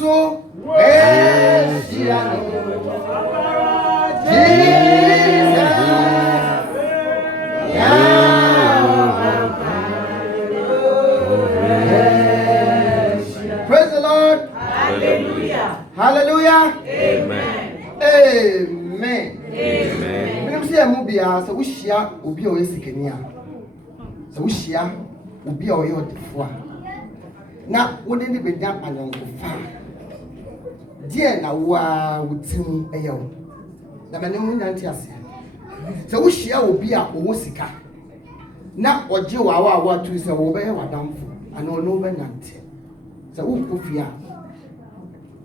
so praise the Lord. Hallelujah. Hallelujah. Amen. Amen. Amen. When you see a movie, so we share will be always sick. So we share will be always before. Now, what did be done and young far? Dear, now, would seem a young. The man who nantias. So we share will be a Osika. Now, what you are what to say over our downfall. I know no benante. So who could fear?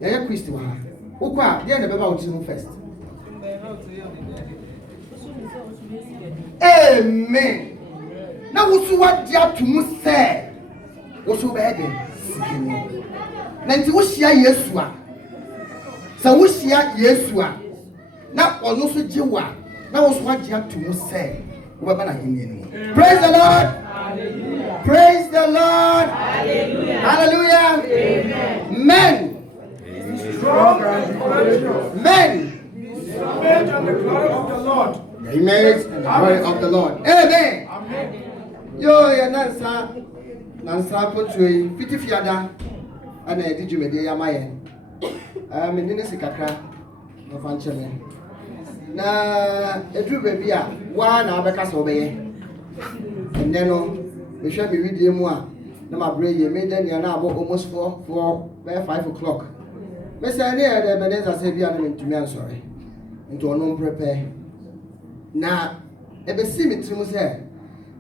Yaya Christian. Who quite dear never about you first. Amen. Now, what you have to say? What's so bad? Nanti wohyia Yesu a sɛ wohyia Yesu a na ɔno so gye wa na wo so agye ato mu sɛ wobɛba na henie no. Praise the Lord. Hallelujah. Praise the Lord. Hallelujah. Hallelujah. Amen. Men. Strong and courageous. Men. The image and the glory of the Lord. The image and the glory of the Lord. Amen. Amen. Yo ya nansa potwe fiti fiada ana edi dwumede ya maye me nene sikakra no fancheme na edru baby a wa na abeka so beye enne no me hwa me video mu a na ma bre ye me dan ya na abo almost 5 o'clock me say ne ya de beneza say bia na me ntumi ansore nto ono prepare na ebesi me trimu say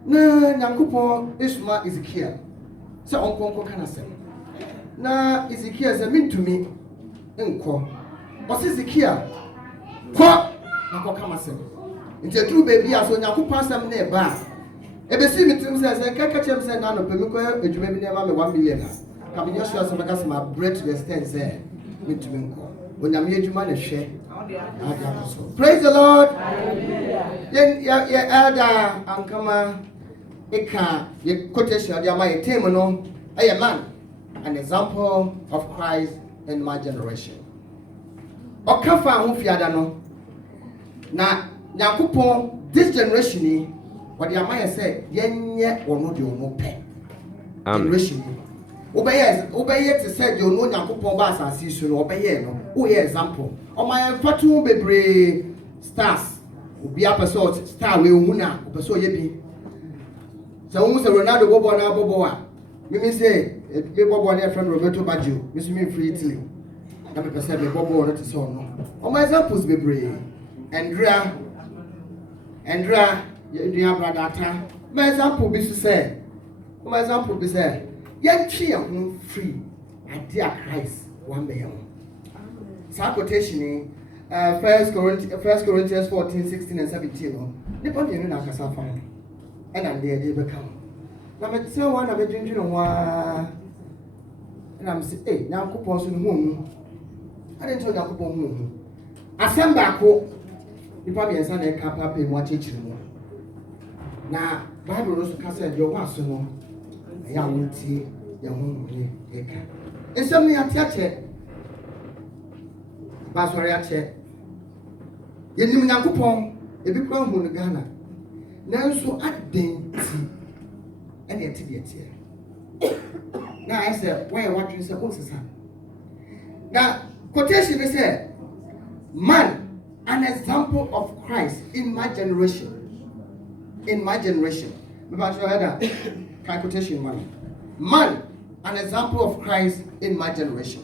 na Nyankopon esuma Ezekiel se onkonko kana sem na Ezekiel se mintumi enko o se Ezekiel ko na ko kama sem nti true baby aso Nyankopon asem na eba ebesi mitim se kaka chem se na no pemi ko edwuma bi na ma me 1 million na ka me nyo sure se maka se ma break to the extent se mintumi enko onyam ye edwuma na hwe. Praise the Lord. Hallelujah. Ya ada ankama eka ye quotation dia my theme no a man an example of Christ in my generation. Okafa ho fiada no na Nyankopon this generation ni what dia man say yenye wono de ono pe. Generation ni obeye to say you know Nyankopon ba asase su no obeye no wo ye example o my fatu bebre stars obi apeso star we hu na opeso ye bi so we say Ronaldo bobo na bobo a me say me bobo na friend Roberto Baggio me say me free Italy na me pese me bobo no to say no o my examples bebre Andrea you brother ata my example be say my example be say yentwe ho free idea Christ one day. Sa quotation 1 Corinthians 14, 16 and 17 nipa de no na kasa fa and and dey become na me tell one na be dwendwen ho a na me say Nyankopon so no hu I didn't tell Nyankopon hu asem ba ko nipa be ensa na ka papa mu achechire mu na Bible no so ka say your wa so no ya wonti ya hu ni eka ensem ni atiache ba so ya che yenim Nyankopon ebi kwa hu no Ghana nanso adenti ene eti de tie na I say why what you say o sisa na quotation be say man an example of Christ in my generation me ba so header can quotation man an example of Christ in my generation.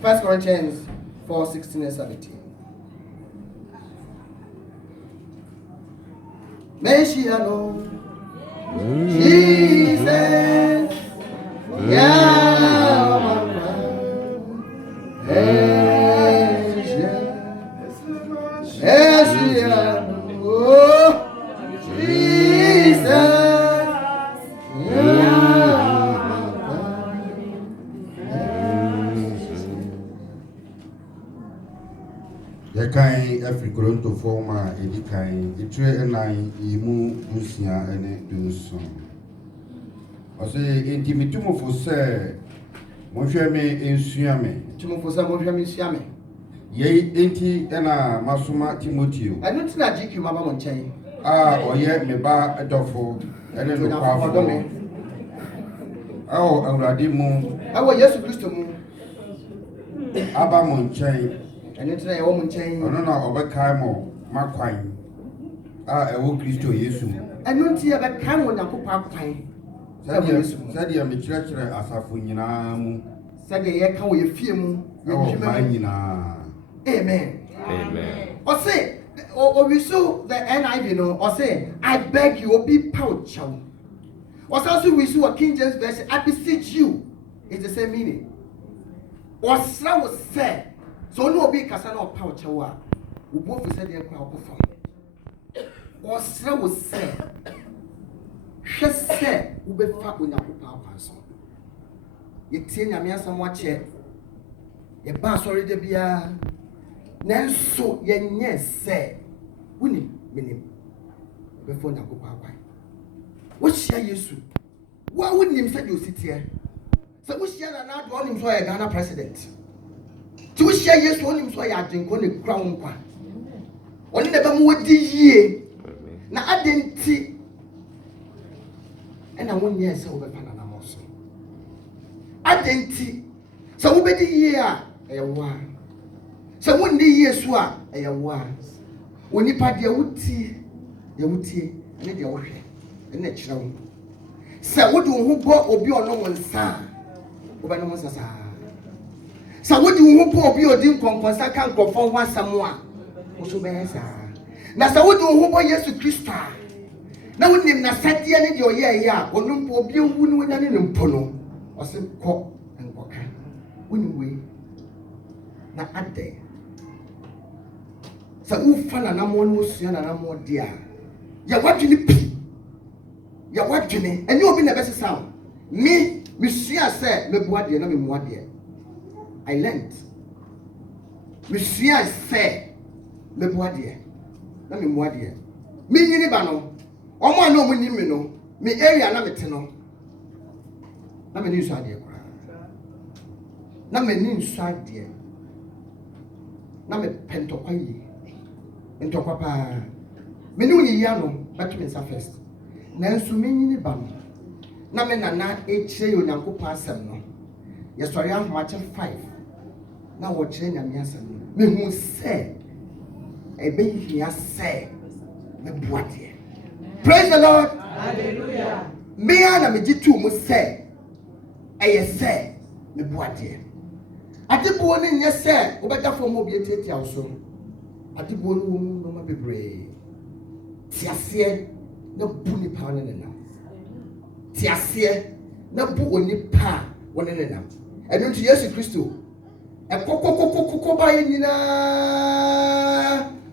1 Corinthians 4, 16 and 17. Messiano, Jesus, Every Koronto former edikai, the tray and I, Emu, Lucia, and Dunson. I say, intimitumo for say, Monsieur me in Suame. Timothy for some of them is yammy. Ye enti ena masuma Timothy. I don't think GQ Mama Monchay. Or yet me ba a dofo, and then no power for me. Oh, Radimu, I will yes to Christo Moon. Abba Monchain, And it's a woman chain. no, Obakaimo, Maquine. I will Christo Yesu. I don't see about time when I put up pine. Sadia me church as a funina. Said the air can we fear moon. Oh, Manina. Amen. Amen. Or say, or we saw the NIV, you know, or say, I beg you, be pouch. Or also we saw a King James version, I beseech you. It's the same meaning. Or so was said, so no be Cassano pouch. We both said the crowd before. Or so was said, she said, we be fuck with your person. You tell me, I'm some watch it. Your bass already be a. Nanso yenye say woni menim before na go papa wo hia Yesu wa wonim say you sit here say wo hia na do onim so ya Ghana president ti wo hia Yesu onim so ya ajenko ne kura nkwa oni na ba mu wodi yie na adenti ena wonye say wo be pana na moso adenti say wo be di yie a ewa so when the years were a was when you pad your wooty, and your water, and natural. So what do who go or be on no one's son? Over no one's son. So what do who go be or didn't conquer can't go for one someone? Also, now, so what do who boy yes to Christa? Now, when you not sat here in your year, or no poor be a wound with an impono, or some cock and walker. When we not at day. So ufana na mo no sua na mo dia ya wadwene pi ya wadwene eni obi na besesa me sua se mebu ade na memu ade I learned me sua se mebu ade na memu ade me nyini ba no omo na omo nyimi no me area na mete no na me ni sua ade kwa na me ni sua ade na me pentokwa yi into papa me no yiya no but me first nanso me nyini ba no na me nana echire onyankopon asem no ye sori ahmache 5 na wo chire nyame asem no me hu se ebe hia se me boade. Praise the Lord. Hallelujah. Me ana me jitu mu se eye se me boade adebo ne nye se obeda fo mo bi etiatia wo so adebo no ma bebre tiasie na bu ni pa ne na tiasie na bu oni pa woni ne na enu nti Yesu Kristo ekokokokoko ba ye nyina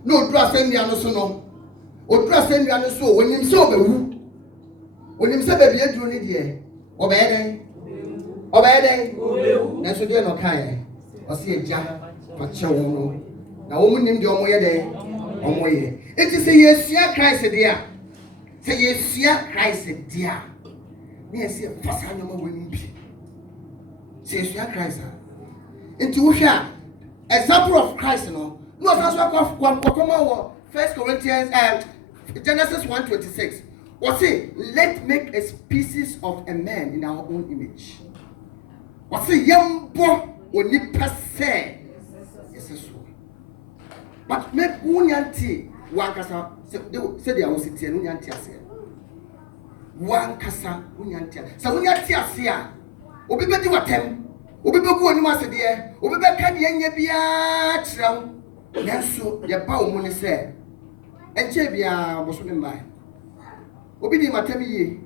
no odru asendua no so no odru asendua no so wonim se obewu wonim se bebie duru ni de obeyede obewu na so de no kan o se eja fa che wo no na wo munim de omoye de omoye enti se Yesu Christ de a se Yesu Christ de a na Yesu fasa nyoma wani bi se Yesu Christ enti wo hwa example of Christ no so akwa 1 Corinthians Genesis 1:26 what say let make a species of a man in our own image what say yambo oni pase but make unyanti wankasa say they are sitting unyanti ase wankasa unyanti so unyanti ase a obi bedi watem obi begu oni ma se de obi be ka de anya bia kirew nanso ye ba wo mu ne se enche bia boso ne mai obi di matem yi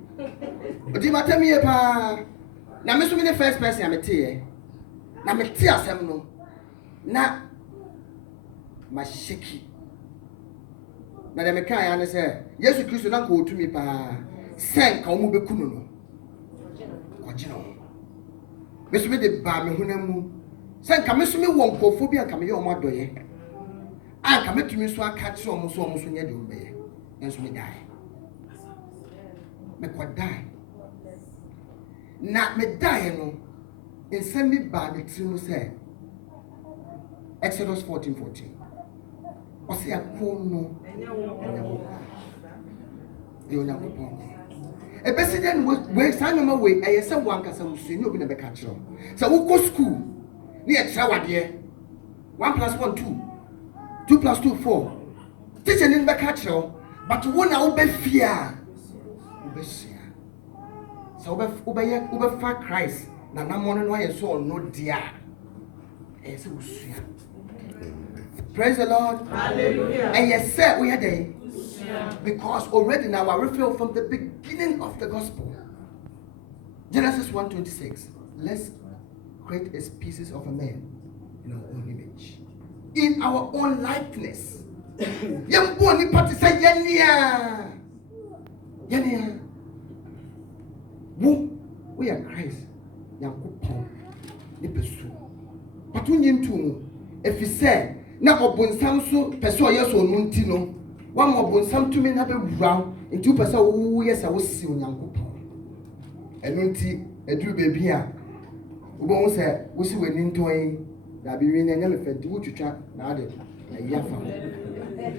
odi matem yi pa na me so me the first person amete na mete asem no na mashiki na de meka ya ne se Yesu Kristo na ko otumi pa sen ka omu beku no ojino me so me de ba me hunamu sen ka me so me won kofo bi anka me ye omo adoye anka me tumi so aka kire omo so nye de ombe enso me dai me ko dai Na me die no. Nsɛm bi ba me tiri mu sɛ Exodus 14:14. Ɔsɛ akɔ no ɛnyɛ wo. Ɛyɛ Onyankopɔn. Ebesi den we saa nneɛma wei ɛyɛ sɛ wo ankasa wo sua ni obi na bɛka kyerɛ wo. Sɛ wokɔ school ne yɛkyerɛ wadeɛ 1 + 1 2, 2 + 2 4. Teacher ni bɛka kyerɛ wo, but wo na wobɛfie a wobɛsua. Sɛ wobɛfa Christ na namɔ no ayɛ so ɔno dia ɛyɛ sɛ wosua. Praise the Lord. Hallelujah. And yes, sir, we are there. Because already now I reveal from the beginning of the gospel. Genesis 1:26. Let's create a species of a man in our own image, in our own likeness. Yamboni party say yenia. We are Christ. Yankopon. Ni pesu. But when you if you say na obonsam so pese oye so no nti no wa mo obonsam tumi na be wura nti pese wo yes a wo si Onyankopon eno nti eduru bebi a wo bo se wo si wani ntoyi na bi wi na nya me fenti wo twitwa na ade na yafa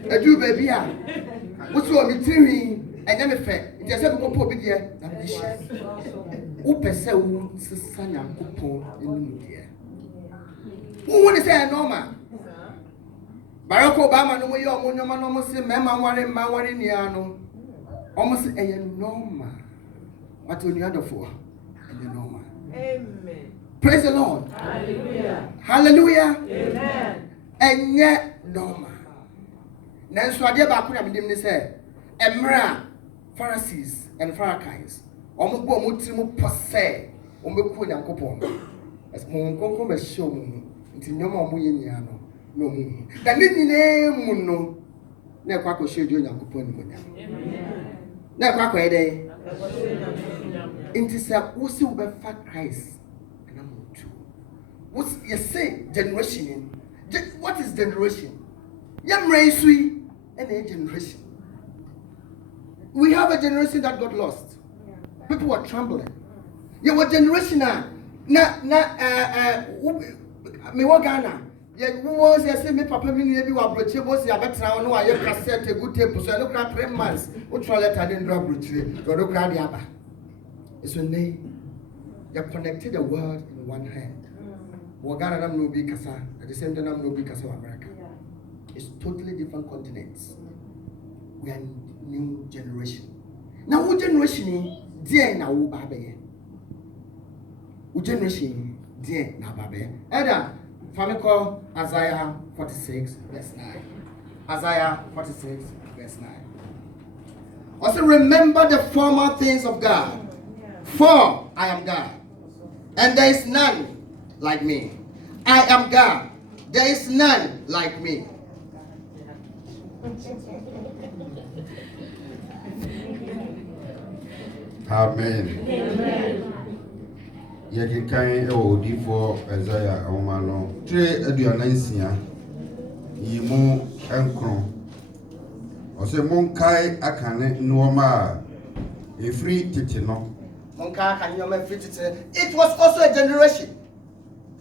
eduru bebi a wo si o mi tiri enya me fe nti se bi ko po bi de na bi hye wo pese wo sisa Nyankopon enu de wo woni say normal. Barack Obama no mo yo mo nyoma no mo se mema nware nia no almost a normal. What on the other for? And normal. Amen. Praise the Lord. Hallelujah. Hallelujah. Amen. And yet normal. Nanso ade ba ko na medim ne say emra Pharisees and Pharisees omo bo mo tiri mo pose omo ku Nyankopon. As mo nkonko be show mo nti nyoma mo ye nia no. No mu. Da ni nyine mu no na kwa ko hyejo Nyankopon ni monya. Na kwa ko ede. Inti sa wo si wo be fa Christ na mo tu. What you say generation? What is generation? Yam raisui and a generation. We have a generation that got lost. People were trembling. You were generation na me wa Ghana. Yeah, was say me papa me ni bi wa broche bo se abetra no aye cassette good tape so no kra 3 months wo tro letter den dra broche do kra de aba. So nay you connected the world in one hand. Wo Ghana nam no bi kasa at the same time nam no bi kasa America. It's totally different continents. We are new generation. Now what generation dear na wo ba be? What generation dear na ba be? Either Famiko Isaiah 46 verse 9. Isaiah 46 verse 9. Also remember the former things of God. For I am God, and there is none like me. I am God, there is none like me. Amen. Yakikan odi for Isaiah Omano. Tre aduanansia. Yimu enkron. Ose monkai akane nuoma efri tete no. Monkai akane nuoma efri tete. It was also a generation.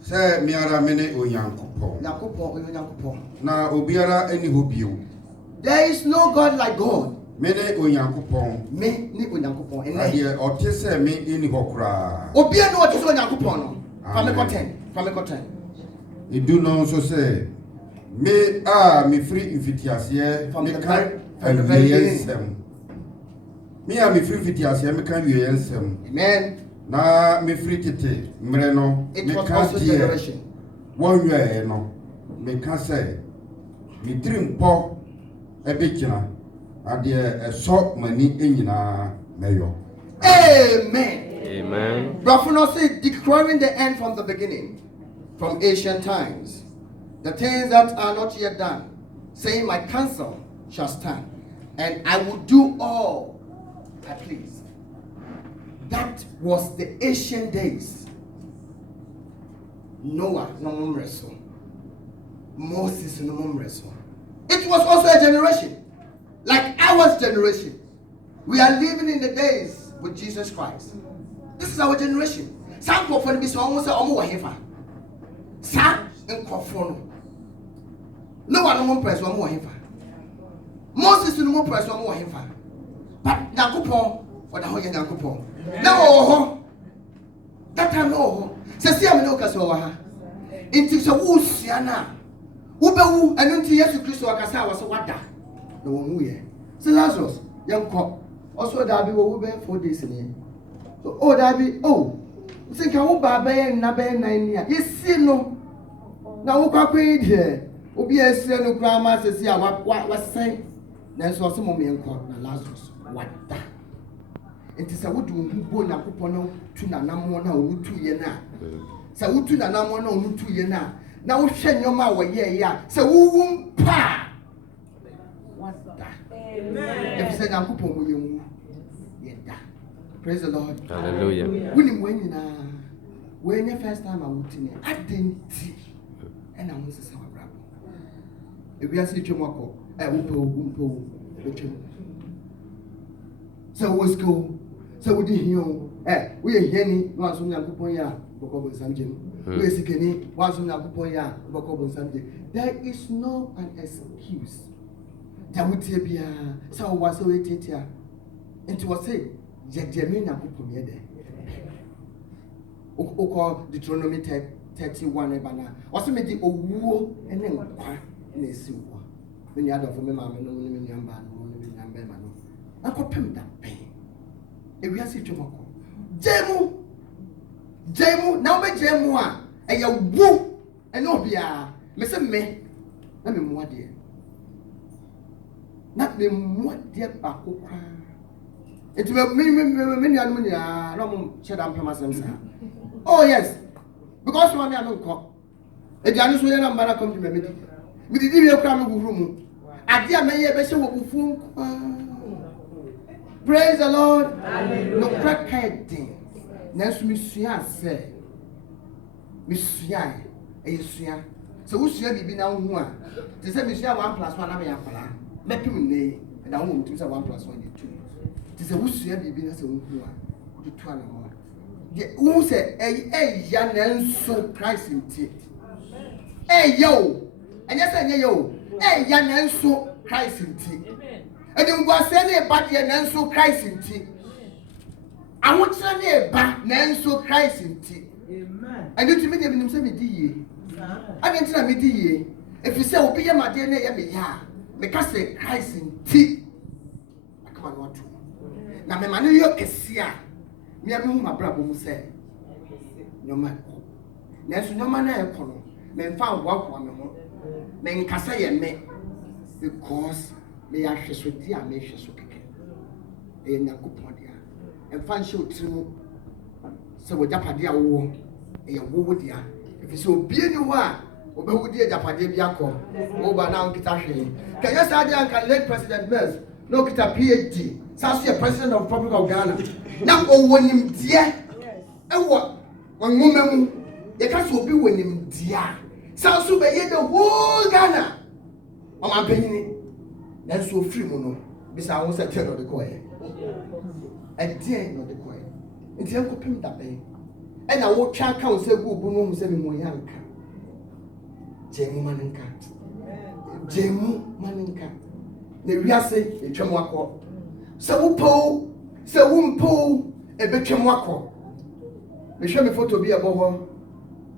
Say miara mene Onyankopon. Onyankopon. Na obiara eni ho bio. There is no God like God. Mene Onyankopon. Me ni Onyankopon. Ade ote se me eni ho kra. Obia no ote se Onyankopon no. Famiko 10. Idu no so say me me free infitiase me kan awiyensem. Me me free infitiase me kan awiyensem. Amen. Na me free tete mre no me kan tie. Won yɛ no me kan say me trimpo ebekina ade eso mani enyina meyo. Amen. Amen. Brother say declaring the end from the beginning, from ancient times, the things that are not yet done, saying my counsel shall stand, and I will do all I please. That was the ancient days. Noah no mumreso. Moses no mumreso. It was also a generation, like our generation. We are living in the days with Jesus Christ. This is our generation. Some go for the so almost hefa. Sa nkofo no one no press omo hefa. Moses no press omo hefa. But Yakupon or the Hoya Yakupon. No, that time no. Says I'm no Casoa. It is a woosiana. Ubewu and until Yesu Christo Akasa was a wada. No one here. So Lazarus, young cop. Also, Darby will be 4 days in here. So, oh, Darby, oh, think I will buy and Nabe 9 years. You see, no. Now, what I here? Obi a say no grandma says, yeah, what was saying. There's also moment called Lazarus. What that? It is a wood who born a coupono to Nanamona or 2 years now. So, who to Nanamona or 2 years now. Now, send your mouth, yeah. So, who won't pa? What that? If you said, I'm coupon, you praise the Lord. Hallelujah. When your first time I went in, I didn't see. And I was a summer bravo. If we are seeing Chomako, I will so we go. So we didn't hear. We are hearing once on Yakupoya, Bokobo Sanjim. We are seeking once on Yakupoya, Bokobo Sanjim. There is no an excuse. Jamutibia, so was so it here. And to say, Jamina Kupumede. Oko Deuteronomy 31 ebana. Also made the owo and then qua in a silver. When you had of me, mamma, no number, no number, no. I could pim that pain. If we are see Tomoko. Jemu, now be Jemua, and your woo, and no be a Mr. Me. Let me more dear. Not the more dear Bakuka. It will many and no shut up myself. Oh, yes, because one I don't call. A Janus will not come to me. We did you come to room. I dear may a best praise the Lord. No crack head thing. Next, Monsieur said, Monsieur, a Sia. So, who should be now one? They said, Monsieur 1+1, I may have. Let him nay, and I won't use a 1+1, 2. Tis a wusu be been as a woman to 2 more. The who said, a young and so Christ in tea. Yo, and yes, I yo, a young and so Christ in tea. And then was any body and so Christ in tea. I want to say a back and so Christ in tea. And you to meet him himself, I didn't tell me, if you say, be a my dear, because say Christ in tea. I come on, what to. Na me manu yo kesia me am hu mabrabo mu se nyoma na so nyoma na e kono me mfa wo me ho me nkasa ye me because me ya hweso di a me hweso keke e nyakopon dia e mfa nche otirimu se wo japade a wo e wo dia if so obie ni ho a obewu di japade bi akọ wo ba na nkita hwe can you say dia can late president Mills no kita PhD Sasi a president of the Republic of Ghana. Now, oh, when him dear, and what? One woman, you can't so be when him dear. Sounds so be the whole Ghana. Oh, my penny. That's so free, mono. Besides, I was a turn of the coin. A dear of the coin. It's Uncle Pim that day. And I will check out, say, go, boom, 7 more young. Jemu Maninka. Jemu Maninka. The Riase, a Chamwako. So wumpo e betwem wako me hwe me photo bi abo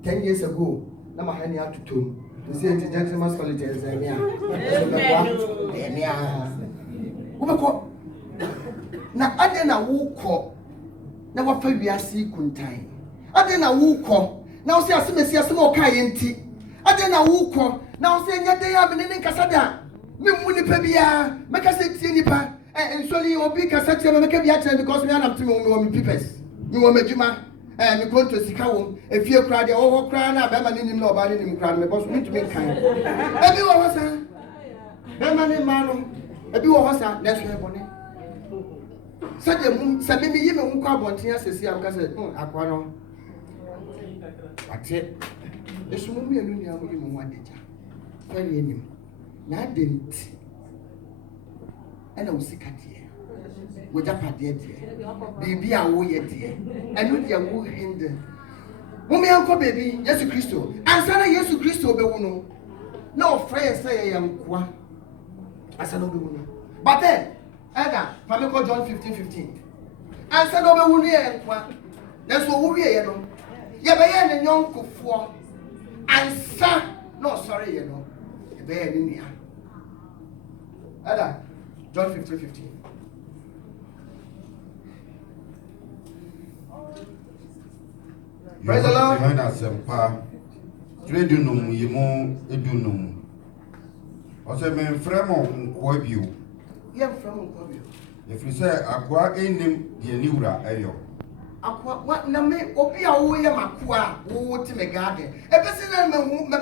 10 years ago na ma hani atutom you see it gentleman's quality is there ubeko na ade na wukọ na wafa wiase kuntan ade na wukọ na wo se asemesi asem o ka ye nti ade na wukọ na wo se nyade ya me ne nkasa da me mu nipa bia meka se tie nipa and surely you will be cassette make be at because me am to me papers. You want me juma me go to Sikawo if you cry the over cry na be man nim no ba nim cry me boss me to me kind. Ebi wo hosa. Be man nim mano. Ebi wo hosa na so ebone. So the me yi me hu kwa bonten asesi am ka say akwa no. Ate. Esu mu enu ni am yi mu wadeja. Fari enim. Na denti. And I was sick at here. wo japade de bibi a wo ye de enu de wo hinde wo me anko baby Yesu Kristo ansana Yesu Kristo be wo no na ofre say yam kwa ansana be wo no but then Ada famiko John 15:15 ansana be wo no ye kwa na so wo wie ye no ye be ye ne nyonkofo ansa no sorry ye no ye be ye ni nia Ada John 15:15 Praise the Lord. Yohana Sempa. Tredunum yimu edunum. Ose men fremo nkwa bio. Ye fremo nkwa bio. Efiri se akwa enim de niwura eyo. Akwa na me obi a wo ye makoa wo ti me garden. Ebesi na me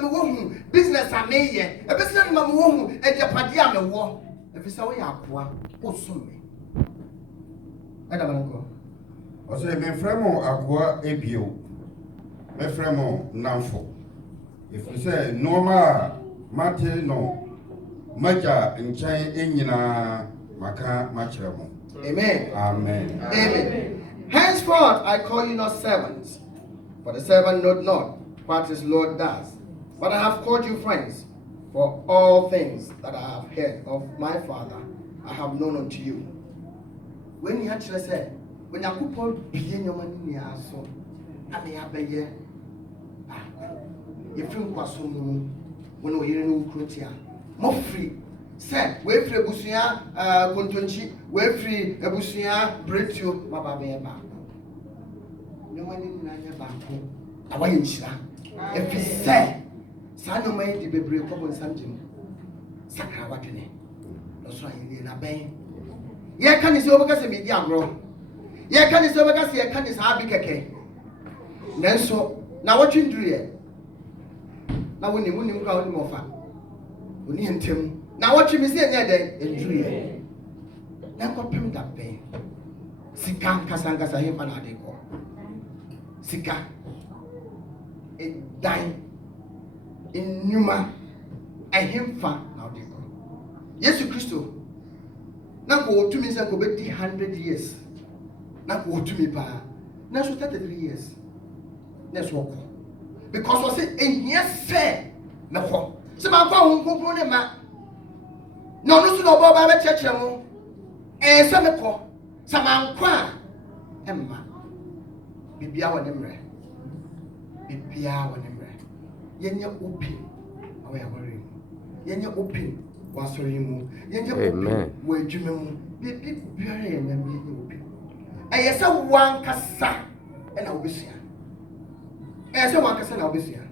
wo hu business a me ye. Ebesi na me wo hu ejapade a me wo. Efiri se wo ye akwa wo so me. Ada banko. Ose men fremo akwa ebio. Me fremo namfo. Efiri se normal mate no maja nchen enyina maka machiremo. Amen. Amen. Amen. Henceforth I call you not servants, for the servant knoweth not what his Lord does. But I have called you friends, for all things that I have heard of my Father I have known unto you. When you actually say, when you put being your money so, I may have a year. You feel Kwasumu when we hear no Krutia. More free. Say, we free Busia, Kontonchi, we free Busia, Bretio, Mababe Back. No one in Nanya Back. I want you. If you say, Sano may be brave common something. Sakawatine. That's why you need a bay. Ye can is over a media grow. Ye can is over a can is happy cake. Then so, now what you do here? Now when you wouldn't go out more fun. When you him. Now what you say there and Julia. Now got him that pain. Sika Kasanga Sahim Panadico. Sika a dime in Numa and him fan now they go. Yes, Christo. Now go to me and go back 100 years. Now go to me pa. Now so 33 years. Let's walk. Because was it in yes fair no. So my phone ma. No, no, no, Baba Church, and some call some qua Emma. Bibia one emre. Bibia one emre. Yenya open. Away worrying. Yenya open. Was him. Yenya open. Where Jimmy. Bibia and then open. And yes, a one cassa and I'll be here. And so one cassa and I'll be here.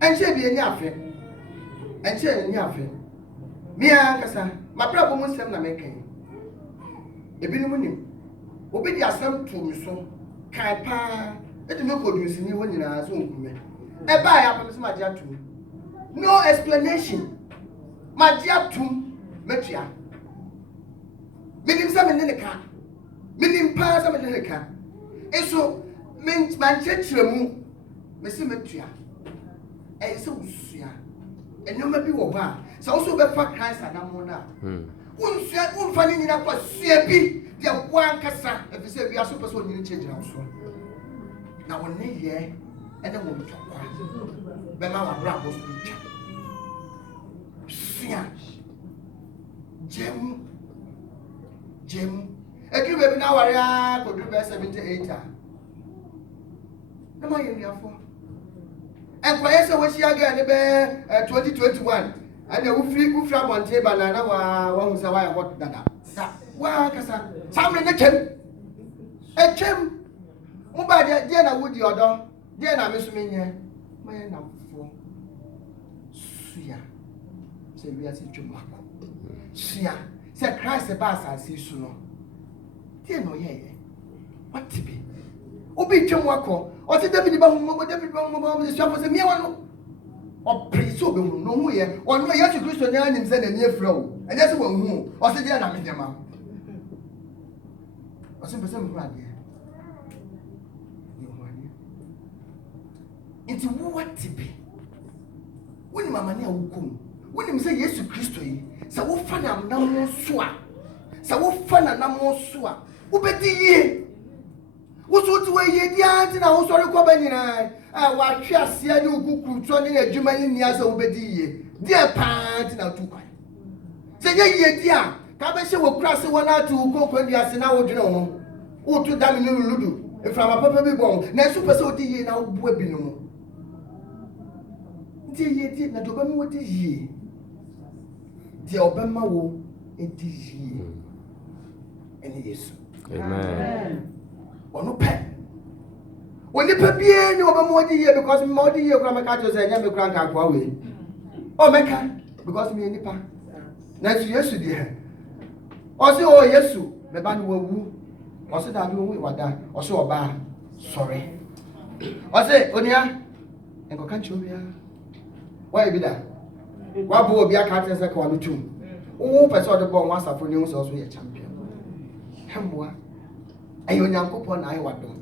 And she be in your friend. And she in your friend. Mia kasa ma brabo mu nsem na mekan ebinim nim obi di asem to mi so kai pa e de me produce ni wo nyina so nkume e ba ya pa me so ma dia tum no explanation ma dia tum metua minim sa me ne ka minim pa sa me ne ka eso men man chechire mu me se metua e se usua enoma bi wo ba so also be for Christ and Amona. Unfunny in a CB, the one cassa, if you say we are super so you change also. Now, one year and a woman talk. Bema Brabos, Sia Jim, a few baby now I could do best 78. Am I in here for? And for yes, I was here again 2021. And the free one table and another one was a wire what that. Well, Cassa, something a chem. Mobile, dear, I would your door. Dear, I miss me here. My number 4. Sia. Say, we are such Sia. Say, Christ the bass, I see sooner. Dear, no, yeah. What to be? Obi Chumwako, or the David Baum, David Baum, the shop was a mere one. Or praise so no here, or no yes, Christian and send a near flow, and that's one who, or say, I'm in your mouth. Or some person right here. It's what to be. When Mamma will come, when him say yes to Christo, so what fun am now swap. Sa wo fa na na mo so a wo bedi yie wo so ti we yie dia nti na wo sori ko ba nyina wa hwe ase ani okuku to ne adwuma ni nia sa wo bedi yie dia pa nti na tu kwan se ye yie dia ka be hye wo kura se wona atu kokon dia se na wo dwene ho wo tu da me no ludu efra ma papa bi bon na so pese wo di yie na wo bu abi no nti yie di na do ba mi wo di yie di obema wo edi yie ene Yesu. Amen. Ono pe. Oni pe bie ni obema wo di yie because me wo di yie kura me ka jo say nya me kura nka kwa we. O meka because me nipa. Na so Yesu di he. O se o Yesu me ba ni wawu. O se da bi wo wada. O se oba sorry. O se onia enko kan chi obia. Why be that? Wa bo obi aka tell say ka wonu tum. Wo person de bo won asafo ni so so ye champion. Hemwa. Ayo nyankopon na ayi wadom.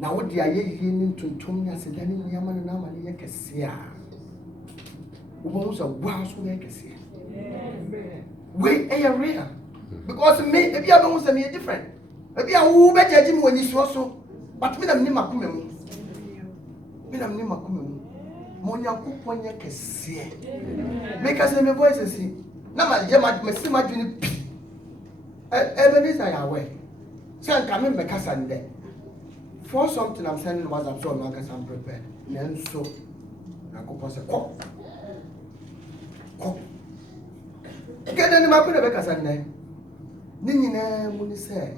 Na wo di aye yie ni tuntum nya se da ni nyama na ma ni ye kese a. Wo bo so wa so ye kese. We real. Because me e bia be say me different. E bia wo be judge me woni so but me na me makome mu. Me na me makome mu. Mo nyankopon ye kese. Make us me voice see. Na ma je ma me see ma dwene pi. Ebenezer ya we. Say am come me kasa nde. For something I'm sending WhatsApp so no can I'm prepared. Nenso nyankopon say ko. Ko. Kede ni ma ko be kasa nde. Ni nyina mu ni say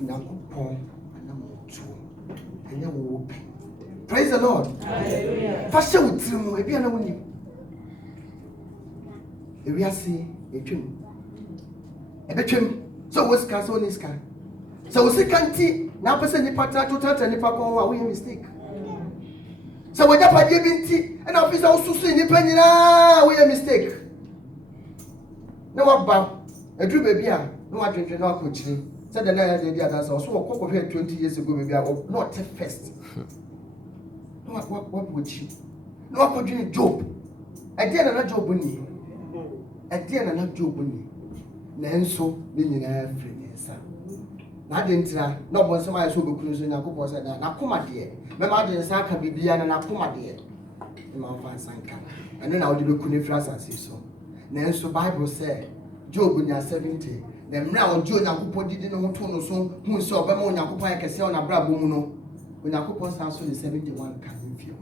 nyankopon anamoto. Enya wo open. Praise the Lord. Hallelujah. Fashion with you, if you are not winning. If we are seeing a trim, so what's castle is can. So we can't now person the partner to touch and if I go away mistake. So when you have a binti and officer also see the penny now we a mistake. No about a true baby, no one drinking no coaching. Said the night the other so what here 20 years ago maybe I was not first. What would you? No, what would Job? I did another job on you. I did another job on you. Nanso, meaning every sir. Now didn't no one somebody so good cruising. I could say that. Now come at dear. My mother is Saka Bibian and I come at dear. The man finds Sanka. And then I'll do Kunifras and say so. Nanso Bible said, Job when you're 70. Then now Joe Nakupo didn't know who so who saw Bamo Nakupa I can say on a brabo. When Nakupo sounds so 71 can feel.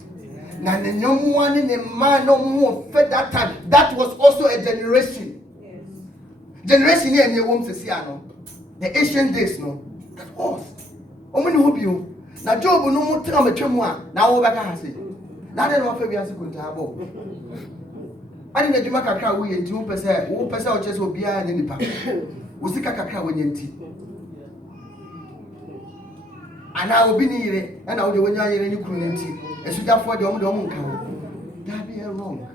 Now the young one in the man no more fed that time. That was also a generation. Yes. Generation here in the womb to see the ancient days no. That was. Omuni hope you. Now Job no more time a chumwa. Now over can say. Now they don't feel as a good abo. I didn't do my cacao we and 2%. 1% just will be in the park. We see cacao when you tea. And I will be near it, and I will when you couldn't see. And so therefore the only come. That be wrong.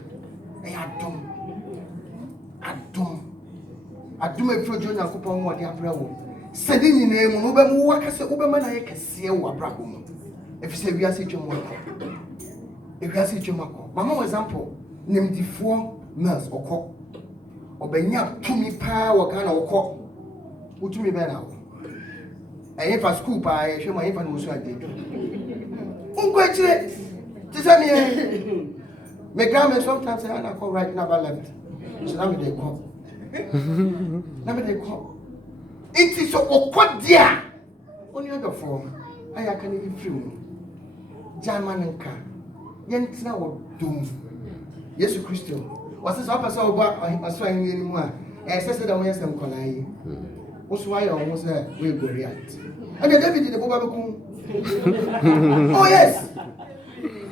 I do my project and coupon what they are bravo. Sending in name, Uber work as a Uberman, I can see a bravo. If you say we are such a work, if you are such a mark, Mamma example, name the 4 months or cock, or Benya to me power kind of cock. What to me better? And if I school I show my infant was what I did. Congratulate! To tell me, my grandma sometimes say, I call right now, left. So now they call. Now they call. It is so awkward, dear. Only other form, I can even feel. German and car. Yent now doom. Yes, Christo. Was this upper so what I was trying anymore? I said that I was some collie. What's why I almost we go react. And then David did the Bobakum. Oh, yes.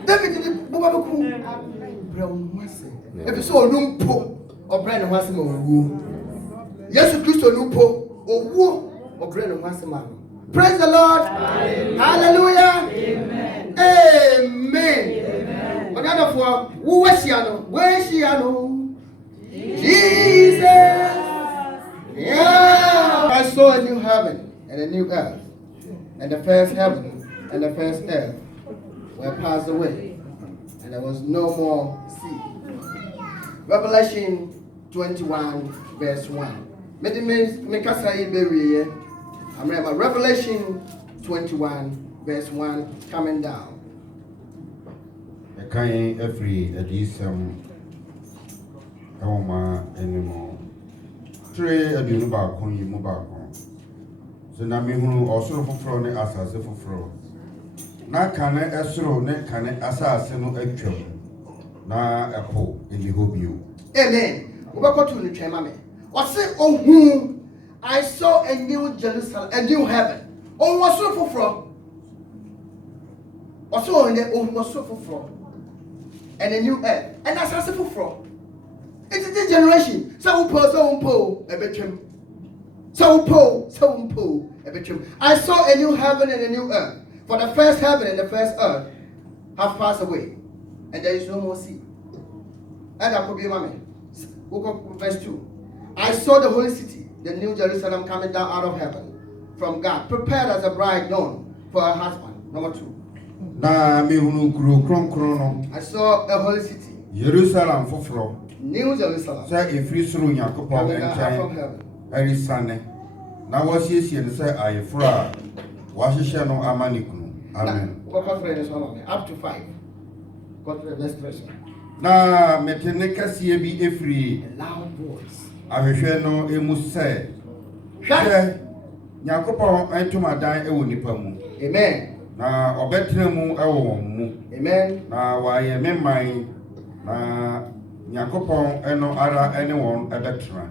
David did the Bobakum. Brown Massey. If you saw Lumpo or Brandon Massimo or Woo. Yes, Christo Lumpo or Woo or Brandon Massimo. Praise the Lord. Hallelujah. Amen. Amen. Another for who was Shiano? Where is Shiano? Jesus. Yeah. I saw a new heaven and a new earth. And the first heaven and the first earth were passed away. And there was no more sea. Revelation 21 verse 1. me kasa yi bewie ye. I'm reading Revelation 21 verse 1 coming down. Ɛkan afiri adiyisɛm ɛwɔ ma anim. Tire aduonu baako yi mu baako. So na mehunu ɔsoro foforɔ ne asase foforɔ. Na kane ɛsoro ne kane asase no atwam. Na ɛpo ɛni hɔ bio. Amen. Ubako to the chema. Wase ohu, I saw a new Jerusalem, a new heaven. Oh, was so from. Also, was so from. And a new earth. And that's also from. It is this generation. So po, a betrim. So po, a betrim. I saw a new heaven and a new earth. For the first heaven and the first earth have passed away. And there is no more sea. And that could be mommy. Verse 2. I saw the holy city, the new Jerusalem, coming down out of heaven from God, prepared as a bride known for her husband. Number 2. Na mehunu kuro kronkron no. I saw a holy city, Jerusalem foforɔ. new Jerusalem, Sɛ efiri soro Nyankopɔn coming down out from nkyɛn heaven. ɛresane. Na wɔasiesie no sɛ ayeforo a wɔahyehyɛ no ama ne kunu. Amen. Up to 5. Go to the next verse. Na mete ne kɛseɛ bi efiri A loud voice. ahwehwɛ no emu sɛ hwɛ Nyankopɔn ntomadan ɛwɔ nipa mu. Amen. Na ɔbɛtena mu ɛwɔ wɔn mu. Amen. Na wɔayɛ me man na Nyankopɔn ɛno ara ɛne wɔn ɛbɛtena.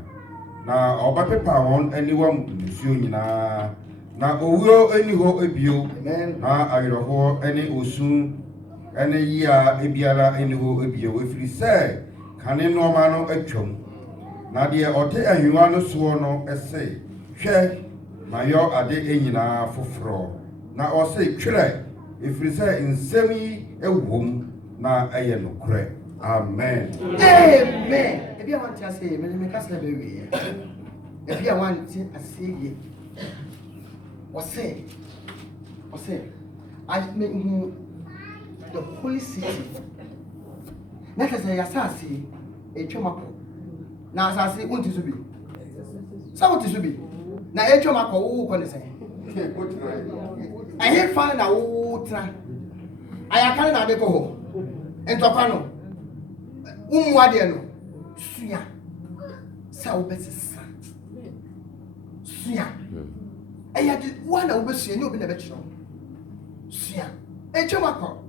Na ɔbɛpepa wɔn aniwa nsuo nyinaa. Na owuo ɛni hɔ ebio. Amen. Na awerɛhoɔ ɛne osu ɛne yia ebiara ɛni hɔ ebio. Efiri sɛ kane nneɛma no atwam. Na deɛ ɔte ahengua no soɔ no ɛse hwɛ mayɔ ade nyinaa foforɔ. Na ɔse twerɛ efiri sɛ nsɛm yi ɛwom na ɛyɛ nokorɛ. Amen. Amen. If you want to say, me kasa bewe. If you want to say, say, I mean the holy city. Na kasa ya sasi etwomako. Na asase unti so bi. Sa unti so bi. Na etwomako wo ko ne say. I hear fan na wo tra. Ayaka na de ko ho. Entokwa no. Umuade no. Suya. Sa obesisa. Suya. Eya de one na obesua ni obi na be kiro. Suya. Etwomako.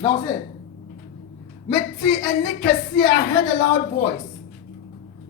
Now say, Meti and Nicasia, I heard a loud voice